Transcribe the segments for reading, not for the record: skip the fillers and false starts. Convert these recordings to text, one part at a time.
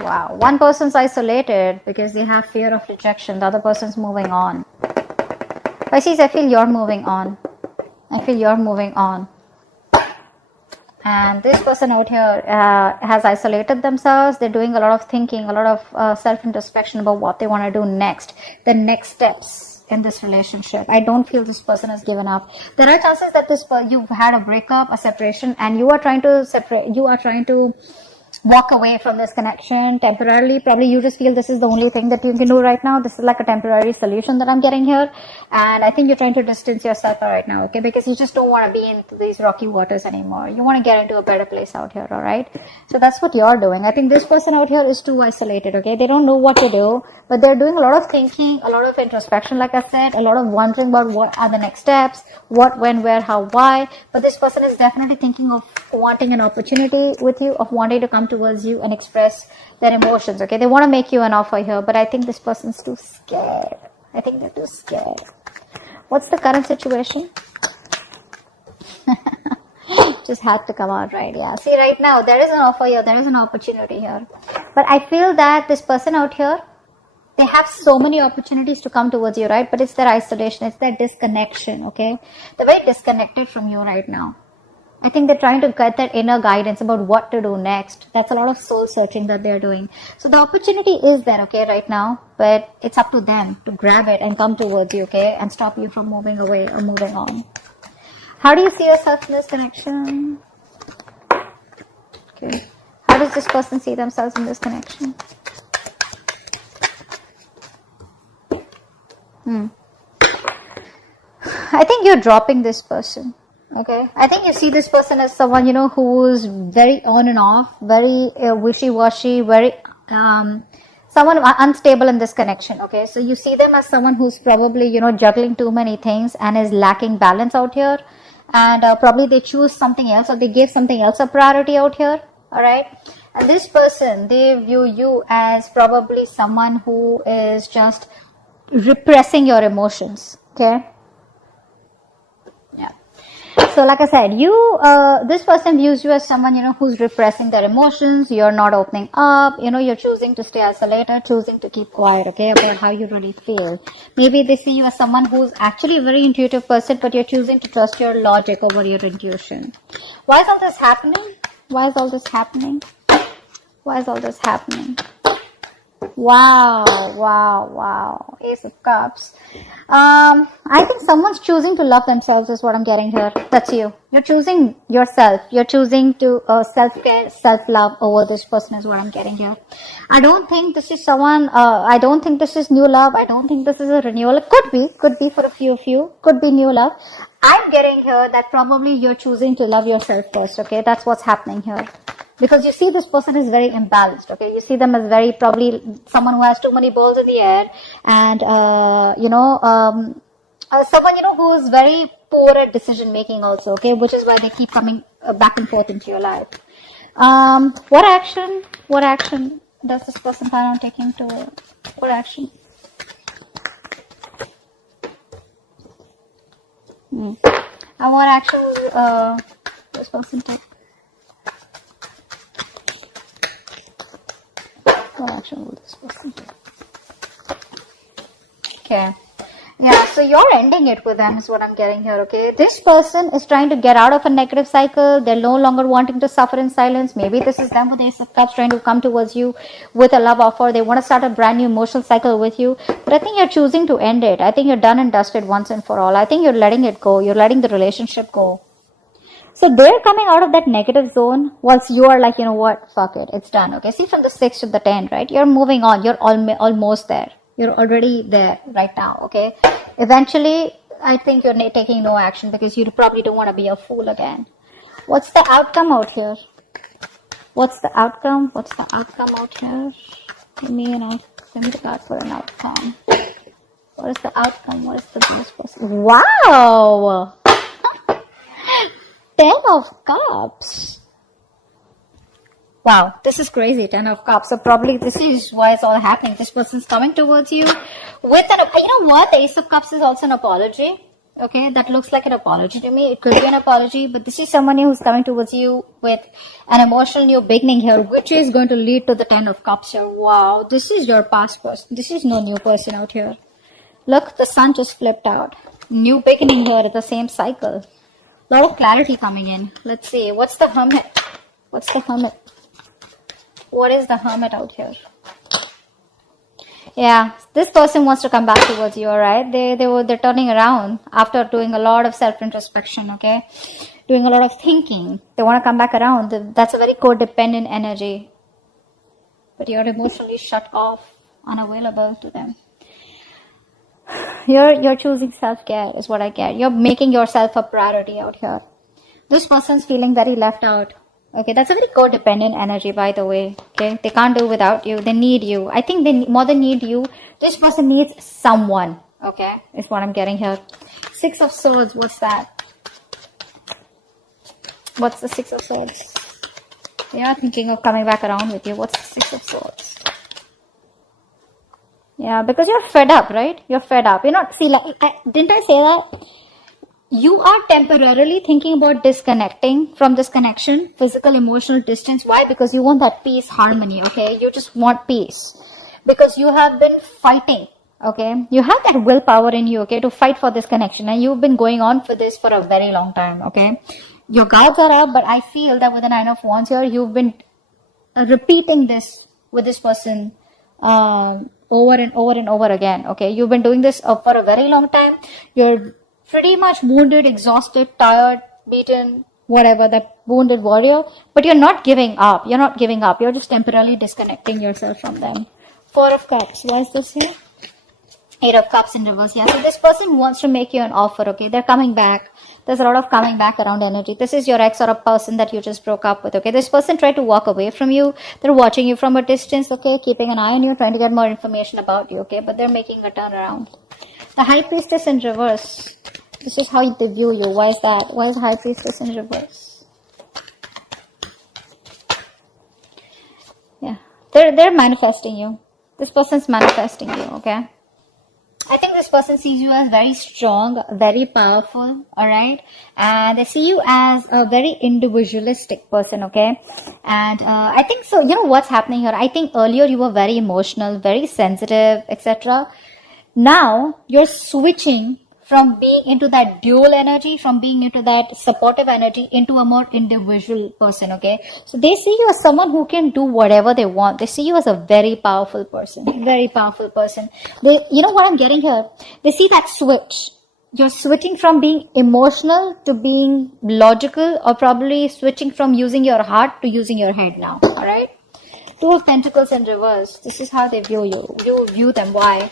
Wow. One person's isolated because they have fear of rejection. The other person's moving on. Pisces, I feel you're moving on. I feel you're moving on. And this person out here has isolated themselves. They're doing a lot of thinking, a lot of self-introspection about what they want to do next. The next steps in this relationship. I don't feel this person has given up. There are chances that you've had a breakup, a separation, and you are trying to separate. You are trying to walk away from this connection temporarily. Probably you just feel this is the only thing that you can do right now. This is like a temporary solution that I'm getting here. And I think you're trying to distance yourself right now, okay? Because you just don't want to be in these rocky waters anymore. You want to get into a better place out here, all right? So that's what you're doing. I think this person out here is too isolated, okay? They don't know what to do, but they're doing a lot of thinking, a lot of introspection, like I said, a lot of wondering about what are the next steps, what, when, where, how, why. But this person is definitely thinking of wanting an opportunity with you, of wanting to come towards you and express their emotions, okay? They want to make you an offer here, but I think this person's too scared. I think they're too scared. What's the current situation? Just had to come out, right? Yeah. See, right now, there is an offer here. There is an opportunity here. But I feel that this person out here, they have so many opportunities to come towards you, right? But it's their isolation. It's their disconnection, okay? They're very disconnected from you right now. I think they're trying to get that inner guidance about what to do next. That's a lot of soul searching that they're doing. So the opportunity is there, okay, right now. But it's up to them to grab it and come towards you, okay? And stop you from moving away or moving on. How do you see yourself in this connection? Okay. How does this person see themselves in this connection? I think you're dropping this person. Okay, I think you see this person as someone, you know, who's very on and off, very wishy-washy, very someone unstable in this connection. Okay, so you see them as someone who's probably, you know, juggling too many things and is lacking balance out here, and probably they choose something else or they give something else a priority out here. All right, and this person, they view you as probably someone who is just repressing your emotions. Okay. So like I said, this person views you as someone, you know, who's repressing their emotions. You're not opening up, you know, you're choosing to stay isolated, choosing to keep quiet, okay, about how you really feel. Maybe they see you as someone who's actually a very intuitive person, but you're choosing to trust your logic over your intuition. Why is all this happening? Why is all this happening? Why is all this happening? Wow, wow, wow. Ace of Cups. I think someone's choosing to love themselves is what I'm getting here. That's you. You're choosing yourself. You're choosing to self-care, self-love over this person is what I'm getting here. I don't think this is someone, I don't think this is new love. I don't think this is a renewal. It could be for a few of you. Could be new love. I'm getting here that probably you're choosing to love yourself first, okay? That's what's happening here. Because you see this person is very imbalanced, okay? You see them as very probably someone who has too many balls in the air and, someone, you know, who is very poor at decision making also, okay? Which is why they keep coming back and forth into your life. What action does this person plan on taking to, what action? And what action will this person take? What action will this person take? Okay. Yeah, so you're ending it with them is what I'm getting here, okay? This person is trying to get out of a negative cycle. They're no longer wanting to suffer in silence. Maybe this is them with Ace of Cups trying to come towards you with a love offer. They want to start a brand new emotional cycle with you. But I think you're choosing to end it. I think you're done and dusted once and for all. I think you're letting it go. You're letting the relationship go. So they're coming out of that negative zone whilst you are like, you know what, fuck it, it's done. Okay, see from the 6 to the 10, right? You're moving on. You're almost there. You're already there right now, okay? Eventually, I think you're taking no action because you probably don't want to be a fool again. What's the outcome out here? What's the outcome? What's the outcome out here? Give me the card for an outcome. What is the outcome? What is the best person? Wow! 10 of Cups. Wow, this is crazy, 10 of Cups. So probably this is why it's all happening. This person's coming towards you with an, you know what? The Ace of Cups is also an apology. Okay, that looks like an apology to me. It could be an apology, but this is someone who's coming towards you with an emotional new beginning here, which is going to lead to the 10 of Cups here. Wow, this is your past person. This is no new person out here. Look, the sun just flipped out. New beginning here at the same cycle. A lot of clarity coming in. Let's see. What's the Hermit? What's the Hermit? What is the Hermit out here? Yeah, this person wants to come back towards you, alright? They're turning around after doing a lot of self-introspection, okay? Doing a lot of thinking. They want to come back around. That's a very codependent energy. But you're emotionally shut off, unavailable to them. You're choosing self-care is what I get. You're making yourself a priority out here. This person's feeling very left out. Okay, that's a very codependent energy, by the way. Okay, they can't do without you. They need you. I think they more than need you. This person needs someone. Okay, is what I'm getting here. 6 of Swords. What's that? What's the 6 of Swords? They are thinking of coming back around with you. What's the 6 of Swords? Yeah, because you're fed up, right? You're fed up. You're not. See, like, didn't I say that? You are temporarily thinking about disconnecting from this connection, physical, emotional distance. Why? Because you want that peace, harmony, okay? You just want peace. Because you have been fighting, okay? You have that willpower in you, okay, to fight for this connection. And you've been going on for this for a very long time, okay? Your guards are up, but I feel that with the 9 of Wands here, you've been repeating this with this person over and over and over again, okay? You've been doing this for a very long time. You're pretty much wounded, exhausted, tired, beaten, whatever, that wounded warrior. But you're not giving up. You're not giving up. You're just temporarily disconnecting yourself from them. 4 of Cups. Why is this here? 8 of Cups in reverse. Yeah, so this person wants to make you an offer, okay? They're coming back. There's a lot of coming back around energy. This is your ex or a person that you just broke up with, okay? This person tried to walk away from you. They're watching you from a distance, okay? Keeping an eye on you, trying to get more information about you, okay? But they're making a turnaround. The High Priestess in reverse. This is how they view you. Why is that? Why is High Priestess in reverse? Yeah. They're manifesting you. This person's manifesting you, okay? I think this person sees you as very strong, very powerful, alright? And they see you as a very individualistic person, okay? And I think so, you know what's happening here? I think earlier you were very emotional, very sensitive, etc. Now you're switching from being into that dual energy, from being into that supportive energy, into a more individual person, okay? So they see you as someone who can do whatever they want. They see you as a very powerful person, very powerful person. They, you know what I'm getting here? They see that switch. You're switching from being emotional to being logical, or probably switching from using your heart to using your head now, alright? 2 of Pentacles in reverse. This is how they view you. You view them. Why?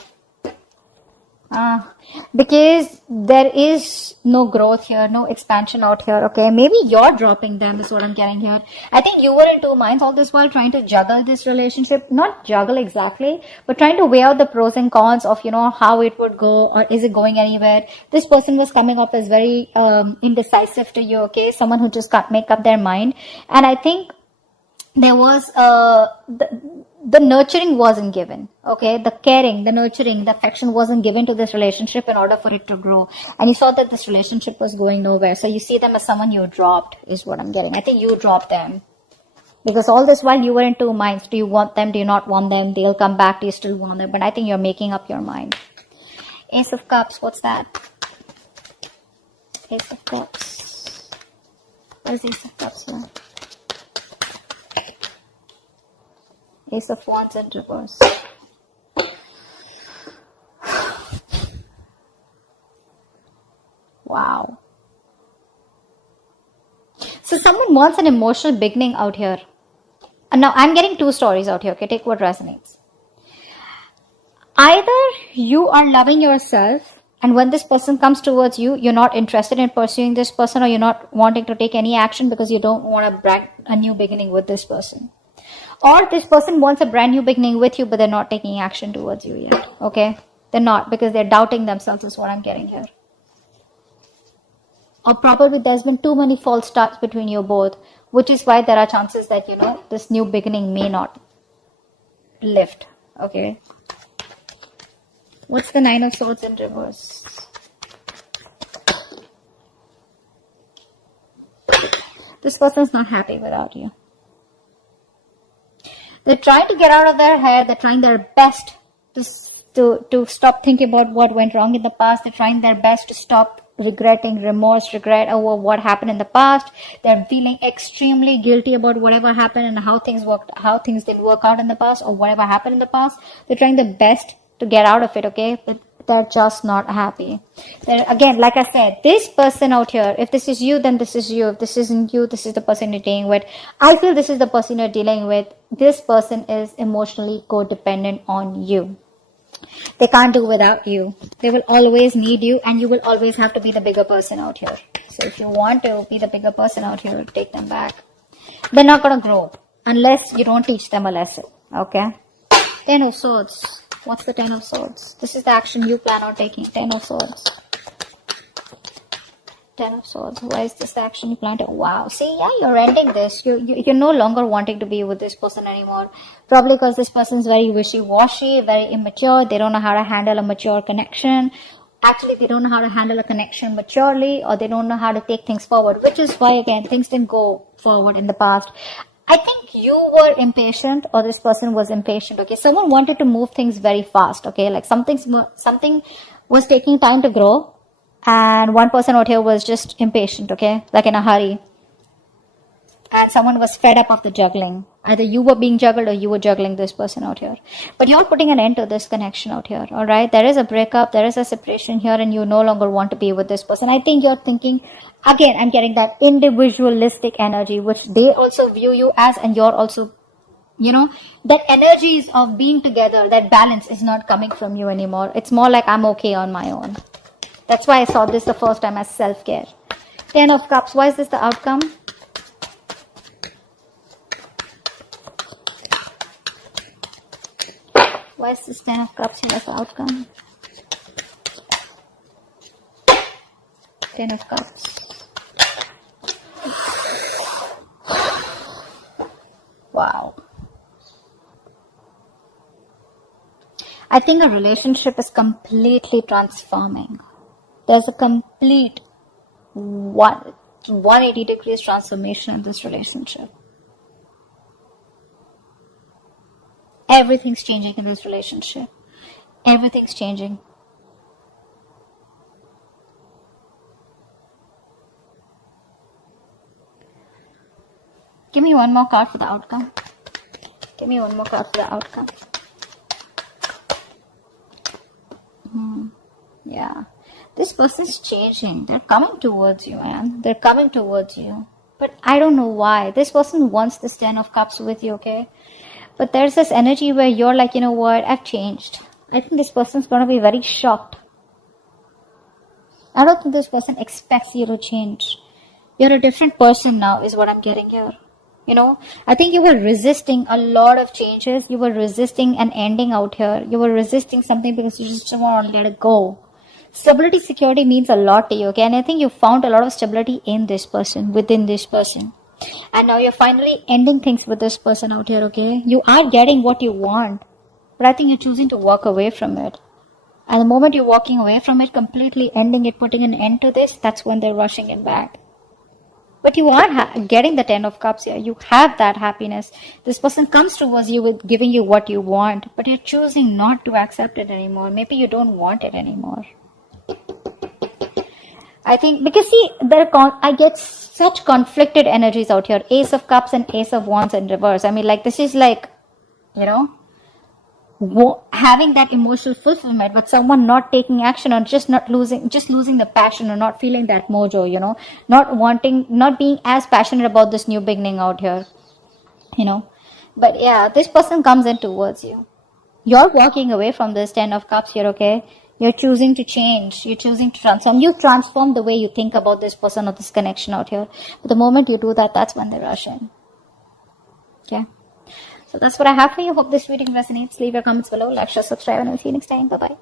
Because there is no growth here, no expansion out here, okay? Maybe you're dropping them is what I'm getting here. I think you were in 2 minds all this while trying to juggle this relationship. Not juggle exactly, but trying to weigh out the pros and cons of, you know, how it would go, or is it going anywhere? This person was coming up as very indecisive to you, okay? Someone who just can't make up their mind. And I think there was the nurturing wasn't given, okay? The caring, the nurturing, the affection wasn't given to this relationship in order for it to grow. And you saw that this relationship was going nowhere. So you see them as someone you dropped is what I'm getting. I think you dropped them. Because all this while you were in 2 minds. Do you want them? Do you not want them? They'll come back. Do you still want them? But I think you're making up your mind. Ace of Cups. What's that? Ace of Cups. What is Ace of Cups here? Ace of Wands in reverse. Wow. So someone wants an emotional beginning out here. And now I'm getting 2 stories out here, okay? Take what resonates. Either you are loving yourself, and when this person comes towards you, you're not interested in pursuing this person, or you're not wanting to take any action because you don't want a new beginning with this person. Or this person wants a brand new beginning with you, but they're not taking action towards you yet, okay? They're not, because they're doubting themselves is what I'm getting here. Or probably there's been too many false starts between you both, which is why there are chances that, you know, this new beginning may not lift, okay? What's the 9 of Swords in reverse? This person's not happy without you. They're trying to get out of their head. They're trying their best to stop thinking about what went wrong in the past. They're trying their best to stop regretting, regret over what happened in the past. They're feeling extremely guilty about whatever happened and how things didn't work out in the past, or whatever happened in the past. They're trying their best to get out of it, okay? But they're just not happy. Again, like I said, this person out here, if this is you, then this is you. If this isn't you, this is the person you're dealing with. I feel this is the person you're dealing with. This person is emotionally codependent on you. They can't do without you. They will always need you, and you will always have to be the bigger person out here. So if you want to be the bigger person out here, take them back. They're not going to grow unless you don't teach them a lesson, okay? 10 of Swords. What's the 10 of Swords? This is the action you plan on taking. 10 of Swords. 10 of Swords. Why is this the action you plan to? Wow. See, yeah, you're ending this. You're no longer wanting to be with this person anymore. Probably because this person is very wishy-washy, very immature. They don't know how to handle a mature connection. Actually, they don't know how to handle a connection maturely, or they don't know how to take things forward, which is why, again, things didn't go forward in the past. I think you were impatient, or this person was impatient, okay? Someone wanted to move things very fast, okay? Like something was taking time to grow, and one person out here was just impatient, okay? Like in a hurry. And someone was fed up of the juggling. Either you were being juggled or you were juggling this person out here. But you're putting an end to this connection out here, alright? There is a breakup, there is a separation here, and you no longer want to be with this person. I think you're thinking, again, I'm getting that individualistic energy, which they also view you as, and you're also, that energies of being together, that balance is not coming from you anymore. It's more like I'm okay on my own. That's why I saw this the first time as self-care. 10 of Cups. Why is this the outcome? Why is this 10 of Cups here as the outcome? 10 of Cups. Wow. I think a relationship is completely transforming. There's a complete 180 degrees transformation in this relationship. Everything's changing in this relationship. Everything's changing. Give me one more card for the outcome. Give me one more card for the outcome. Yeah. This person's changing. They're coming towards you, man. They're coming towards you. But I don't know why. This person wants this 10 of Cups with you, okay? But there's this energy where you're like, you know what? I've changed. I think this person's going to be very shocked. I don't think this person expects you to change. You're a different person now, is what I'm getting here. I think you were resisting a lot of changes. You were resisting an ending out here. You were resisting something because you just want to let it go. Stability, security means a lot to you, okay? And I think you found a lot of stability in this person, within this person. And now you're finally ending things with this person out here, okay? You are getting what you want, but I think you're choosing to walk away from it. And the moment you're walking away from it, completely ending it, putting an end to this, that's when they're rushing it back. But you are getting the 10 of Cups here. You have that happiness. This person comes towards you with giving you what you want, but you're choosing not to accept it anymore. Maybe you don't want it anymore. I think, because see, I get such conflicted energies out here. Ace of Cups and Ace of Wands in reverse. I mean, like, this is like, having that emotional fulfillment, but someone not taking action, or just losing the passion, or not feeling that mojo, not being as passionate about this new beginning out here, But yeah, this person comes in towards you. You're walking away from this 10 of Cups here, okay? You're choosing to change. You're choosing to transform. You transform the way you think about this person or this connection out here. But the moment you do that, that's when they rush in. Okay? So that's what I have for you. Hope this reading resonates. Leave your comments below. Like, share, subscribe, and I'll see you next time. Bye-bye.